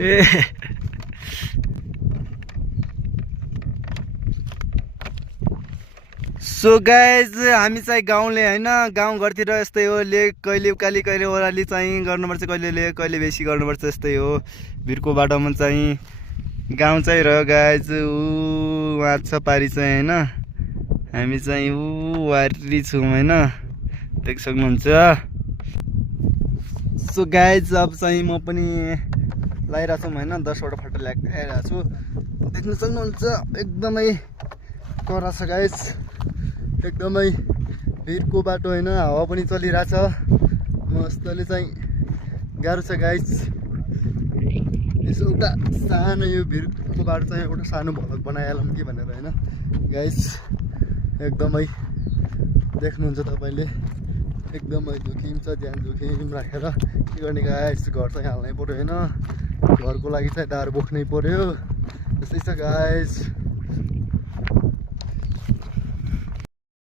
ए so guys हामी चाहिँ गाउँले होइन, गाउँघरतिर यस्तै हो, लेक कहिले उकाली कहिले ओह्राली चाहिँ गर्नुपर्छ, कहिले लेक कहिले बेसी गर्नुपर्छ, यस्तै हो। भिरको बाटोमा चाहिँ गाउँ चाहिँ रह्यो गाइज। वहाँ छ पारी चाहिँ होइन, हामी चाहिँ वारी छौँ होइन, देख सक्नुहुन्छ। सो गाइज अब चाहिँ म पनि लगाइरहेको छु होइन, 10वटा फोटो ल्याइरहेको छु, देख्न सक्नुहुन्छ। एकदमै कडा छ गाइज, एकदमै भिरको बाटो होइन, हावा पनि चलिरहेछ मस्तले चाहिँ, गाह्रो छ गाइज। यसो एउटा सानो यो भिरको बाटो चाहिँ एउटा सानो भ्लग बनाइहालौँ कि भनेर होइन गाइज। एकदमै देख्नुहुन्छ तपाईँले, एकदमै जोखिम छ, ध्यान जोखिम राखेर के गर्ने गाइज। घर चाहिँ हाल्नै पऱ्यो होइन, घरको लागि चाहिँ दार बोक्नै पऱ्यो, त्यस्तै छ गाइज।